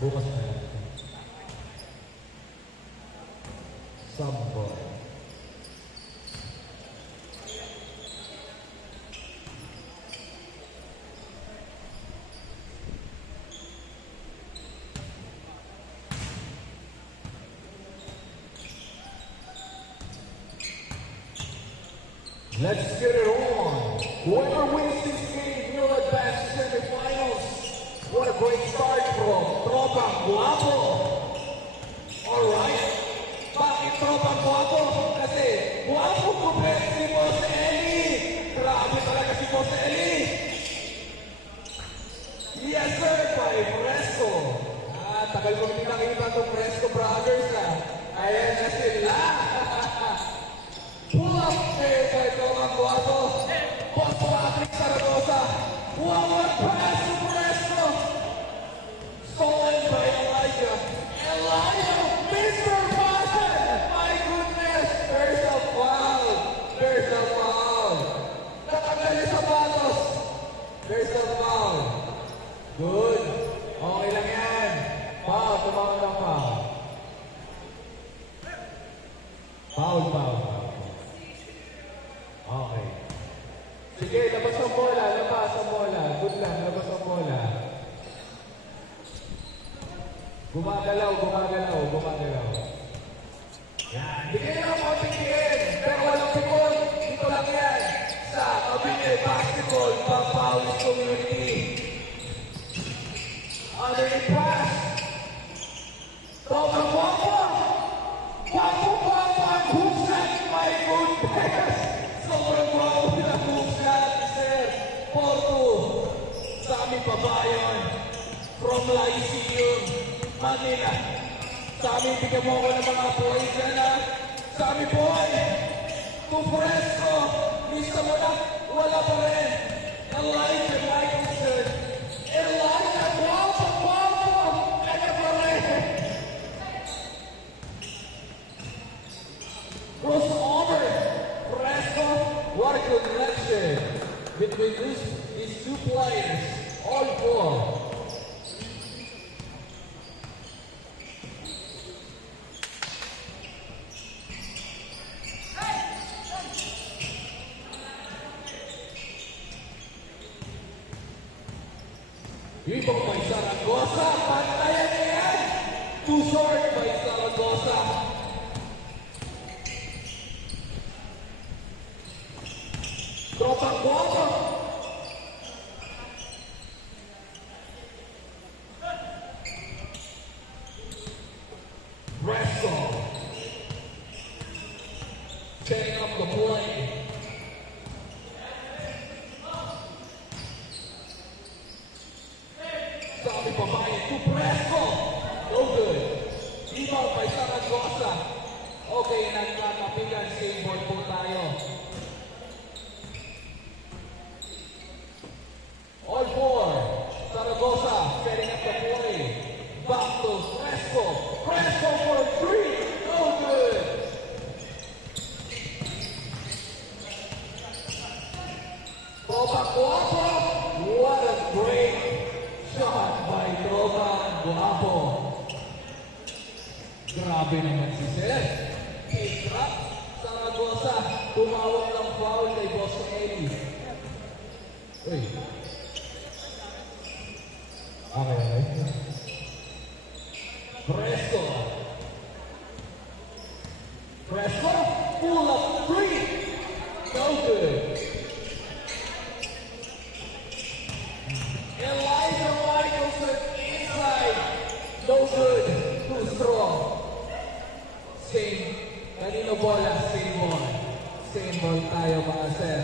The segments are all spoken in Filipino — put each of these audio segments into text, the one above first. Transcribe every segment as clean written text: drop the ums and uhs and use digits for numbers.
Bukas na yan. Sambo. Let's get it on. Whoever wins this game will advance to semifinals. What a great start from Tropang Guapo. Alright. Bakit Tropang Guapo? Kasi guwapo kubet si Boss Eli. Grabe talaga si Boss Eli. Yes sir, by Fresco. Tagal ko hindi nakikita itong Fresco Brothers Ayan na sila. Pull up there kay Tropang Guapo. Boss Patrick Zaragoza. One pass to Fresco. Stolen by Elijah. Elijah, Mr. Boston! My goodness! There's a foul! There's a foul! Natanggal yung sapatos! There's a foul! Good! Okay lang yan! Foul! Tumawag lang foul! Foul, foul, foul. Okay. Sige, labas ang bola! Labas ang bola! Good lang, labas ang bola! Gumagalaw, gumagalaw, gumagalaw. Yan. Bigyan nyo ng konting tingin. Pero walang pikon. Dito lang yan. Sa Kabine Basketball Pampawis Community. Underneath pass. Tropang Guapo. Guapo ang hook shot. My goodness. Sobrang guapo na hook shot. Sir Porto. Sa aming pabayan. From Lyceum. Manila. Sa amin, bigyan mo ako ng mga boy dyan Sa amin, boy. To Fresco. Misa mo na. Wala pa rin. Elijah Michelson. Elijah, guwapo. Kaya pa rin. Crossover. Fresco. What a connection between these two players. All four. Ibang by Zaragoza, pantayan niya yan! Too short by Zaragoza. Tropang Guapo. Fresco. Setting up the play. Sabi pabayan to Fresco. No good. Ibang by Zaragoza. Okay, nagkakapigan. Same board po tayo. All four. Zaragoza setting up the play. Back to Fresco. Fresco for three. No good. Tropang Guapo. What a great shot by Tropang Guapo. Grabe naman si Seth. K-trap. Zaragoza. Tumawag ng foul kay Boss Eli. Uy. Okay. Fresco. Fresco. Pull up three. No good. Elijah Michelson inside. No good. Too strong. Same. Kanino bola? Same ball. Same ball tayo mga sir.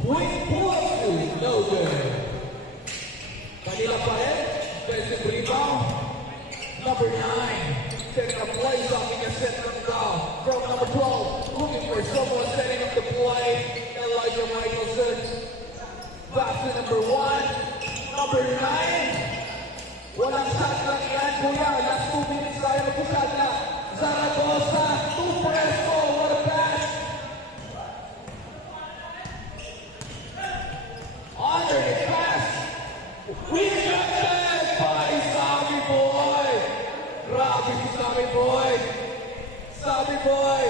Quick pull-up shoot. No good. Kanila pa rin. Defensive rebound. Number 9. Setting up plays off against set them down. From number 12. Looking for someone setting up the play. Elijah Michelson. Back to number 1. Number 9. Walang shot lang yan, kuya. Last 2 minutes tayo mag-shot na. Zaragoza to Fresco. What a pass. boy. Sabi boy.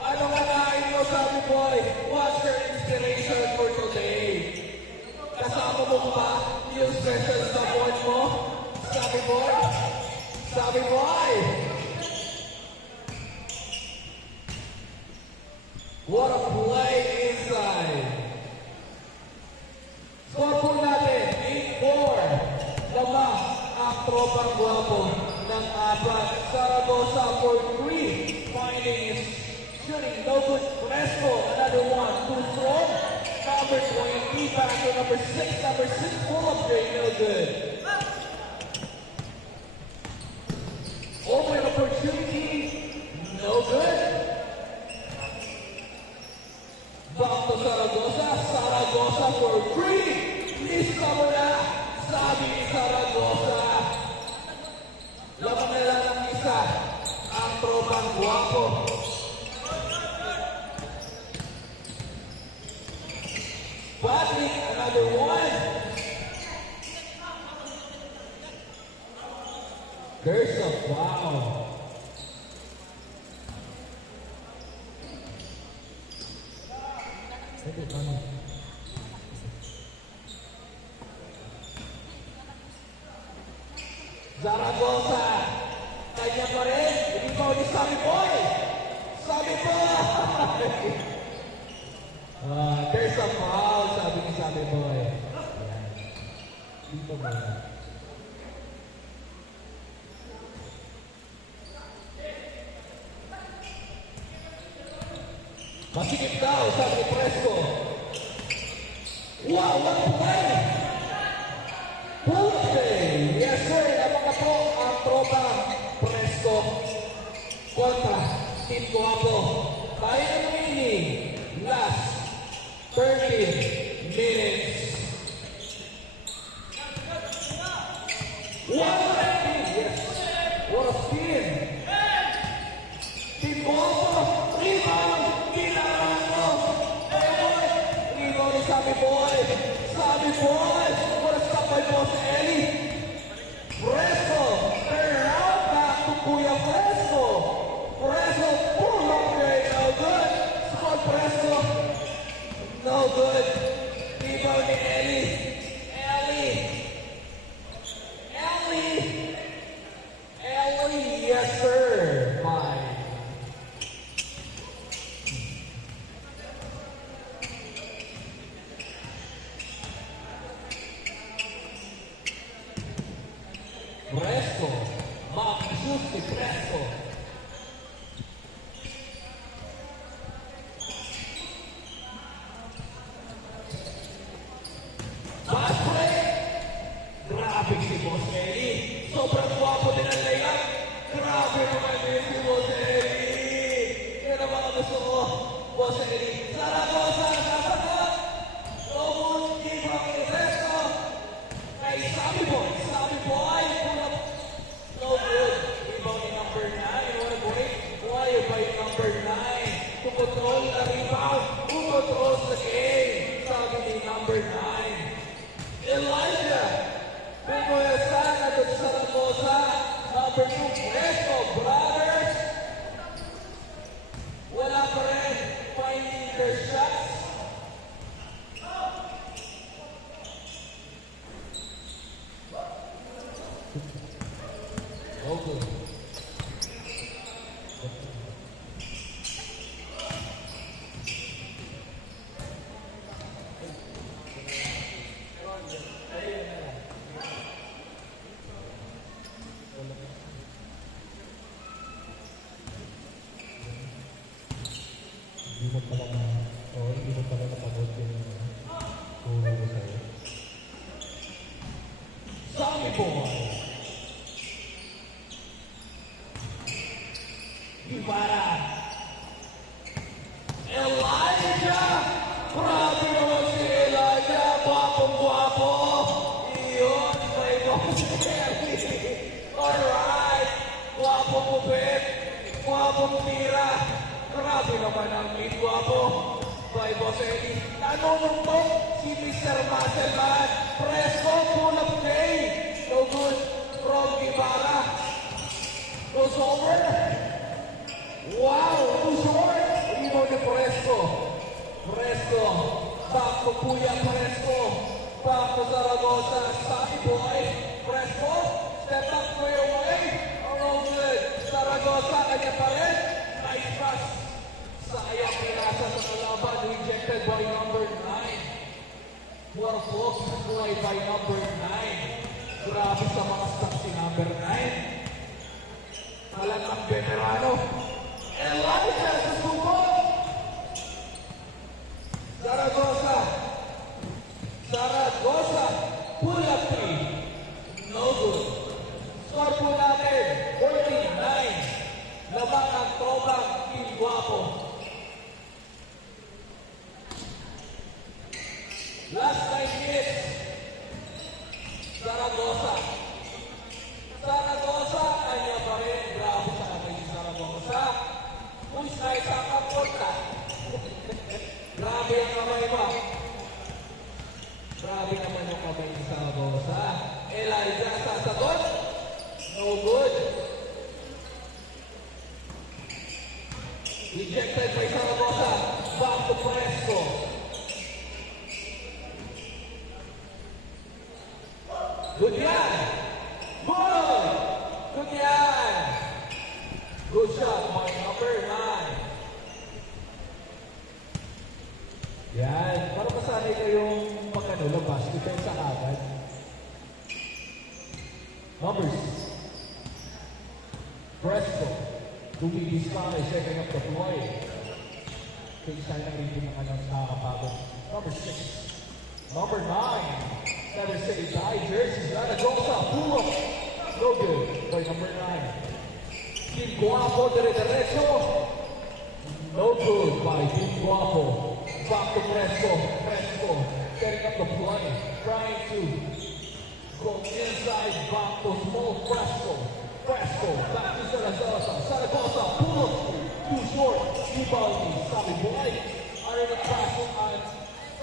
Anong kanain mo, sabi boy? What's your inspiration for today? Kasama mo ba yung special support mo? Sabi boy. Sabi boy. What a play inside. Score po natin, 8-4. Lama ang tropang guwapo ng apat. Zaragoza for 3. Finding is shooting, no good. Fresco, another one. Too strong. Number 20, back to number 6. Number 6, full up there, no good. Open opportunity, no good. Back to Zaragoza. Zaragoza for 3. Lista mo na. Sabi ni Zaragoza. Lamang nila ng isa. Ang tropang guwapo. Patrick, another one. There's a foul. Zaragoza. Kanya pa rin. Hindi pa ulit sabi boy. Sabi boy. There's a foul, sabi ni sabi boy. Dito ba? Masikip daw, sabi ni Fresco. Wow, what a play! Play! Yes sir, napaka po ang tropa Fresco kontra Team Guapo. Tayo na remaining last 13 minutes. What a spin! Yes, what a spin! Team Guapo, rebound! Sabi boy! Sabi boy! What a stop by Boss Eli! Fresco! Turn around back to Kuya Fresco! Fresco! Pull up there! No good! Score Fresco! No good! Rebound ni Eli! Eli! Eli! Eli! Yes sir! Fine! Fresco, Giusti Fresco. Fast break. Grabe si Boss Eli. Sobrang guwapo din ang layup. Grabe naman din si Boss Eli. Yan ang mga gusto ko, Boss Eli. Zaragoza, sasagot. Lomos, Ibang Fresco. Kay Sabi Boy. No good. Rebound ni number 9. You wanna break? Why by number 9? To control the rebound. Who controls the game? Sabi ni number 9. Elijah. Pumuyasan at Zaragoza. Number 2, Fresco Brothers. Wala pa rin. Finding their shots. Okay. Hindi mo pala napagod yung tulong ko sa'yo. Sabi boy! Ibarra. Elijah! Grabe naman si Elijah! Gwapong-gwapo! Iyon! May alright! Gwapong upit! Gwapong tira! Grabe naman ang lead gwapo! By Boss Eli. Nanunungtong si Mr. Muscleman. Fresco, full of play. No good from Ibarra. Goes over. Wow, too short. Ino ni Fresco. Fresco. Back to Kuya Fresco. Back to Zaragoza. Sunny boy. Fresco. Step back clear away. All good. Zaragoza. Kanya pa rin. Nice pass. Sayang pinasa sa kalaban. Rejected by number 9. What a close play by number 9. Grabe sa mga stocks si number 9. Talagang veterano. Elijah sa subok. Zaragoza. Zaragoza. Pull up 3. No good. Score po natin. 49. Labang ang tobang Team Guapo. Last 9 minutes. Zaragoza. Zaragoza. Kanya pa rin. Grabe sa kamay si Zaragoza. Push na isang kapunta. Grabe ang kamay ba? Grabe naman yung kamay ni Zaragoza. Elijah sasagot. No good. Rejected by Zaragoza. Back to Fresco. Good yan! Good! Good yan! Good shot by number 9. Yan. Para masanay kayong labas. Depensa agad. Numbers. Fresco. Dumibis pa kay setting up the play. Kaya siya na rin yung nakakapagod. Number 6. Number 9. Never say die jersey. Zaragoza. Pull up. No good. By number 9. Team Guapo. Derecho. No good by Team Guapo. Back to Fresco. Fresco. Setting up the play. Trying to go inside. Back to small Fresco. Fresco. Back to Zaragoza. Zaragoza. Pull up. Too short. Rebounding. Sammy boy. Are in the Fresco.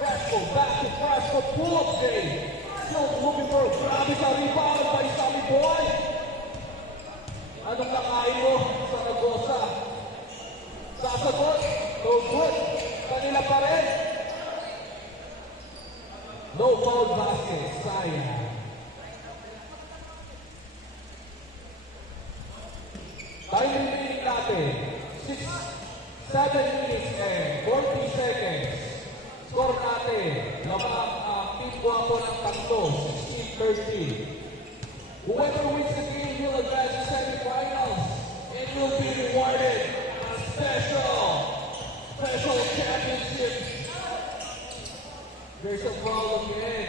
Fresco. Back to Fresco. Pull up game. Still moving forward. Grabe ka rebound by Sammy boy. Anong nakain mo? Zaragoza. Sasagot. No good. Kanila pa rin. No foul basket. Sayang. Time remaining natin. 7 minutes and 40 seconds. Score natin. Lamang ang Team Guapo ng tatlo. 16-13. Whoever wins the game will advance to semifinals and will be rewarded a special championship. There's a problem here.